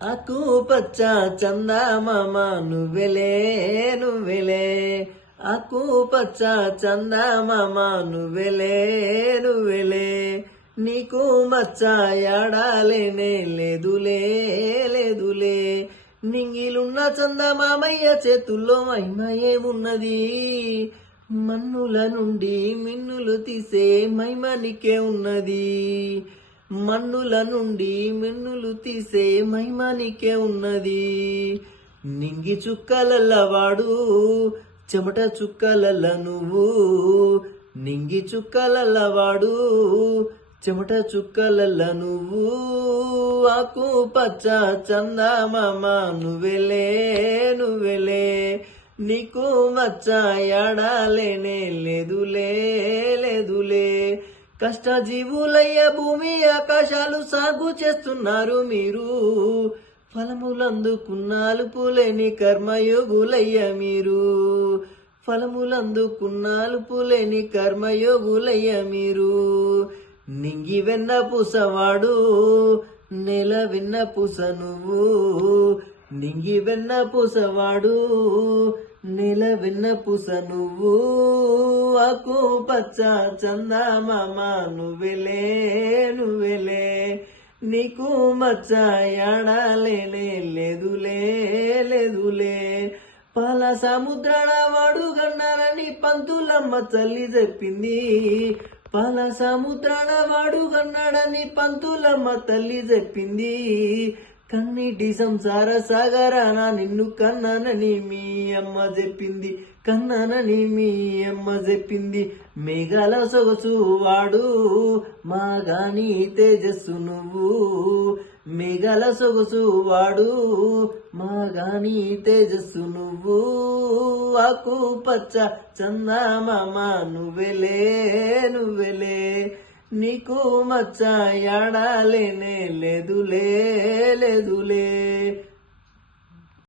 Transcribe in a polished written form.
ఆకు పచ్చ చందమామ నువ్వెలే నువ్వెలే, ఆకు పచ్చ చందమామ నువ్వెలే నువ్వెలే, నీకు మచ్చ యాడాలేనే లేదులే లేదులే. నింగిలున్న చందమామయ్య చేతుల్లో మహిమ ఏమున్నది, మన్నుల నుండి మిన్నులు తీసే మహిమ నీకే ఉన్నది, మన్నుల నుండి మిన్నులు తీసే మహిమ నీకే ఉన్నది. నింగి చుక్కలల్ల వాడు, చెమట చుక్కలల్ల నువ్వు, నింగి చుక్కలల్ల వాడు, చెమట చుక్కలల్ల నువ్వు, ఆకు పచ్చ చందమామ నువ్వెలే నువ్వెలే, నీకు మచ్చ యాడాలేనే లేదులే లేదులే. కష్టజీవులయ్య భూమి ఆకాశాలు సాగు చేస్తున్నారు మీరు, ఫలములందుకున్నాలు పులేని కర్మయోగులయ్య మీరు, ఫలములందుకున్నాలు పులేని కర్మయోగులయ్య మీరు. నింగి వెన్న పూసవాడు, నెల వెన్న పూస నువ్వు, నింగి వెన్న పూసవాడు, నెల వెన్న పూస నువ్వు, ఆకు పచ్చ చందమామ నువ్వెలే నువ్వెలే, నీకు మచ్చ యాడాలేనే లేదులే లేదులే. పాల సముద్రాన వాడు గన్నారని పంతులమ్మ తల్లి చెప్పింది, పాల సముద్రాన వాడు గన్నాడని పంతులమ్మ తల్లి చెప్పింది. కన్నీటి సంసార సాగరాన నిన్ను కన్నానని మీ అమ్మ చెప్పింది, కన్నానని మీ అమ్మ చెప్పింది. మేఘాల సొగసు వాడు మాగాని తేజస్సు నువ్వు, మేఘాల సొగసు వాడు మాగాని తేజస్సు నువ్వు, ఆకు పచ్చ చందమామ నువ్వెలే నువ్వెలే, నీకు మచ్చ యాడాలేనే లేదులే లేదులే.